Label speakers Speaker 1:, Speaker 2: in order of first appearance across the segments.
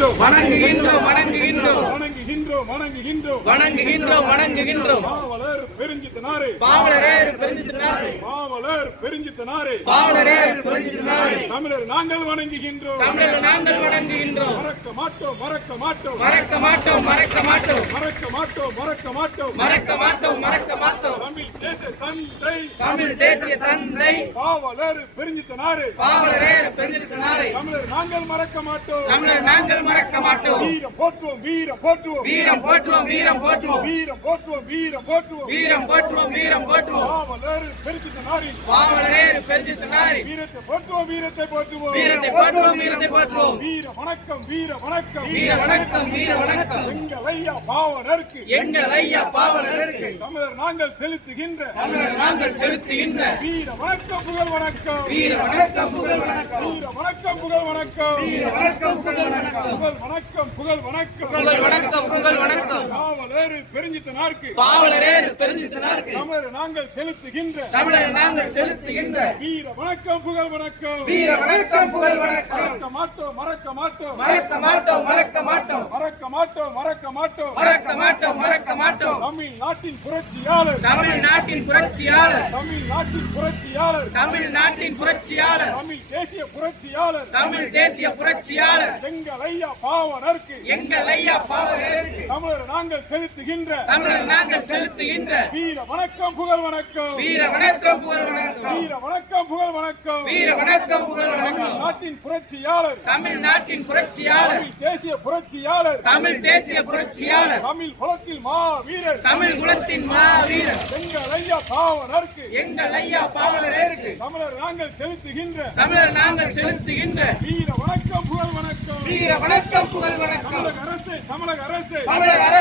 Speaker 1: வணங்குகின்றோம்
Speaker 2: வணங்குகின்றோம் வணங்குகின்றோம்.
Speaker 1: வணங்குகின்றோம் வணங்குகின்றோம்.
Speaker 2: வணங்குகின்றோம் வணங்குகின்றோம்.
Speaker 1: பாவலர் பெருஞ்சித்தனாரே.
Speaker 2: பாவலரே பெருஞ்சித்தனாரே.
Speaker 1: பாவலர் பெருஞ்சித்தனாரே.
Speaker 2: பாவலரே பெருஞ்சித்தனாரே.
Speaker 1: தமிழர் நாங்கள் வணங்குகின்றோம்.
Speaker 2: தமிழர் நாங்கள் வணங்குகின்றோம்.
Speaker 1: மறக்க மாட்டோம் மறக்க மாட்டோம்.
Speaker 2: மறக்க மாட்டோம் மறக்க மாட்டோம்.
Speaker 1: மறக்க மாட்டோம் மறக்க மாட்டோம்.
Speaker 2: மறக்க மாட்டோம் மறக்க மாட்டோம்.
Speaker 1: தமிழ் தேச தந்தை.
Speaker 2: தமிழ் தேசிய தந்தை.
Speaker 1: பாவலர் பெருஞ்சித்தனாரே.
Speaker 2: பாவலரே பெருஞ்சித்தனாரே.
Speaker 1: தமிழர் நாங்கள் மறக்க மாட்டோம்.
Speaker 2: தமிழர் நாங்கள் மறக்க மாட்டோம்.
Speaker 1: வீரம் போற்றுவோம் வீரம் போற்றுவோம்.
Speaker 2: வீரம் போற்றுவோம் வீரம் போற்றுவோம்.
Speaker 1: வீரம் போற்றுவோம் வீரம் போற்றுவோம்.
Speaker 2: வீரம் போற்றுவோம் வீரம் போற்றுவோம்.
Speaker 1: பாவலர் பெருஞ்சித்தனாரின்
Speaker 2: பாவலரே பெருஞ்சித்தனாரே
Speaker 1: வீரத்தை போற்றுவோம் வீரத்தை போற்றுவோம்.
Speaker 2: வீரத்தை போற்றுவோம். வீரத்தை போற்றுவோம்.
Speaker 1: வீர வணக்கம் வீர வணக்கம்.
Speaker 2: வீர வணக்கம் வீர வணக்கம்.
Speaker 1: எங்கள் ஐயா பாவலருக்கு.
Speaker 2: எங்கள் ஐயா பாவலருக்கு.
Speaker 1: தமிழர் நாங்கள் செலுத்துகின்ற
Speaker 2: தமிழர் நாங்கள் செலுத்துகின்ற
Speaker 1: வீர வணக்கம் புகழ் வணக்கம்.
Speaker 2: வீர வணக்கம் புகழ் வணக்கம்.
Speaker 1: வீர வணக்கம் புகழ் வணக்கம்.
Speaker 2: வணக்கம் புகழ் வணக்கம்.
Speaker 1: புகழ் வணக்கம். புகழ் வணக்கம்.
Speaker 2: புகழ் வணக்கம். புகழ் வணக்கம்.
Speaker 1: காவலர் பெருஞ்சித்தனாருக்கு
Speaker 2: பாவலரே பெருஞ்சித்தனாருக்கு
Speaker 1: தமிழர் நாங்கள் செலுத்துகின்ற
Speaker 2: தமிழர் நாங்கள் செலுத்துகின்ற.
Speaker 1: வீர வணக்கம் புகழ் வணக்கம்.
Speaker 2: வீர வணக்கம் புகழ் வணக்கம்.
Speaker 1: மறக்க மாட்டோம் மறக்க மாட்டோம்.
Speaker 2: மறக்க மாட்டோம் மறக்க மாட்டோம்.
Speaker 1: மறக்க மாட்டோம் மறக்க மாட்டோம்.
Speaker 2: மறக்க மாட்டோம் மறக்க மாட்டோம்.
Speaker 1: தமிழ்நாட்டின் புரட்சியாளர்.
Speaker 2: தமிழ்நாட்டின் புரட்சியாளர்.
Speaker 1: தமிழ்நாட்டின் புரட்சியாளர்.
Speaker 2: தமிழ்நாட்டின் புரட்சியாளர்.
Speaker 1: தமிழ் தேசிய புரட்சியாளர்.
Speaker 2: தமிழ் தேசிய புரட்சியாளர்.
Speaker 1: எங்கள் ஐயா பாவனருக்கு.
Speaker 2: எங்கள் ஐயா பாவலருக்கு
Speaker 1: தமிழர் நாங்கள் செலுத்துகின்ற
Speaker 2: தமிழர் நாங்கள் செலுத்துகின்ற
Speaker 1: வீர வணக்கம் புகழ் வணக்கம்.
Speaker 2: வீர வணக்கம் புகழ் வணக்கம்.
Speaker 1: வீர வணக்கம் புகழ் வணக்கம்.
Speaker 2: வீர வணக்கம் புகழ் வணக்கம்.
Speaker 1: நாட்டின் புரட்சியாளர்.
Speaker 2: தமிழ்நாட்டின் புரட்சியாளர்.
Speaker 1: தமிழ் தேசிய புரட்சியாளர்.
Speaker 2: தமிழ் தேசிய புரட்சியாளர்.
Speaker 1: தமிழ் குலத்தில் மா வீரர்
Speaker 2: தமிழ் குலத்தின் மாவீரர்.
Speaker 1: எங்கள் ஐயா பாவனருக்கு
Speaker 2: எங்கள் ஐயா பாவலருக்கு.
Speaker 1: தமிழர் நாங்கள் செலுத்துகின்ற
Speaker 2: தமிழர் நாங்கள் செலுத்துகின்ற
Speaker 1: வீர வணக்கம் புகழ் வணக்கம்.
Speaker 2: வீர வணக்கம் புகழ் வணக்கம்.
Speaker 1: தமிழக அரசு தமிழக அரசே.
Speaker 2: தமிழக அரசே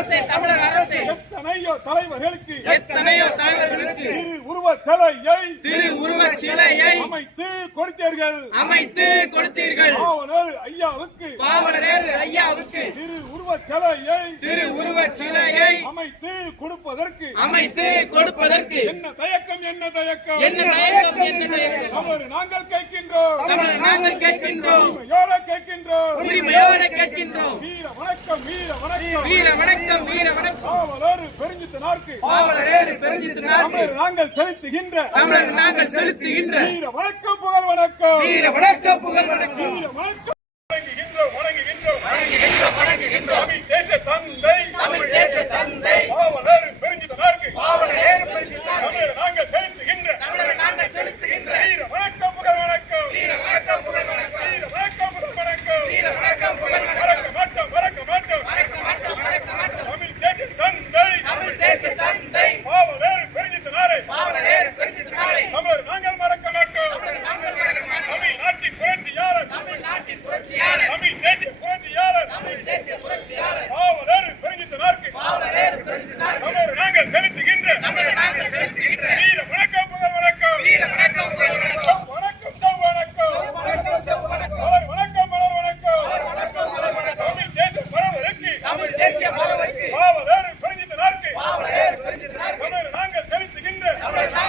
Speaker 1: எத்தனையோ தலைவர்களுக்கு
Speaker 2: எத்தனையோ தலைவர்களுக்கு
Speaker 1: திரு உருவச் சிலையை
Speaker 2: திரு உருவச் சிலையை
Speaker 1: அமைத்து கொடுத்தீர்கள்.
Speaker 2: அமைத்து கொடுத்தீர்கள்.
Speaker 1: பாவலர் ஐயாவுக்கு
Speaker 2: பாவலரேறு ஐயாவுக்கு
Speaker 1: திரு உருவச் சிலையை
Speaker 2: திரு உருவச் சிலையை
Speaker 1: அமைத்து கொடுப்பதற்கு
Speaker 2: அமைத்து கொடுப்பதற்கு
Speaker 1: என்ன தயக்கம் என்ன தயக்கம்?
Speaker 2: என்ன தயக்கம் என்ன தயக்கம்?
Speaker 1: நாங்கள் கேட்கின்றோம்.
Speaker 2: தமிழர் நாங்கள் கேட்கின்றோம்.
Speaker 1: உரிமையோட கேட்கின்றோம்.
Speaker 2: உரிமையோடு கேட்கின்றோம்.
Speaker 1: வீர வணக்கம் வீர வணக்கம்.
Speaker 2: வீர வணக்கம் வீர வணக்கம்.
Speaker 1: பெருஞ்சித்தனாருக்கு தமிழர் நாங்கள் செலுத்துகின்ற
Speaker 2: தமிழர் நாங்கள் செலுத்துகின்ற
Speaker 1: வீர வணக்கம் புகழ் வணக்கம்.
Speaker 2: வீர வணக்கம் புகழ் வணக்கம்.
Speaker 1: வீர வணக்கம். வணங்குகின்றோம் வணங்குகின்றோம்.
Speaker 2: வணங்குகின்றோம் வணங்குகின்றோம்.
Speaker 1: தேச தந்த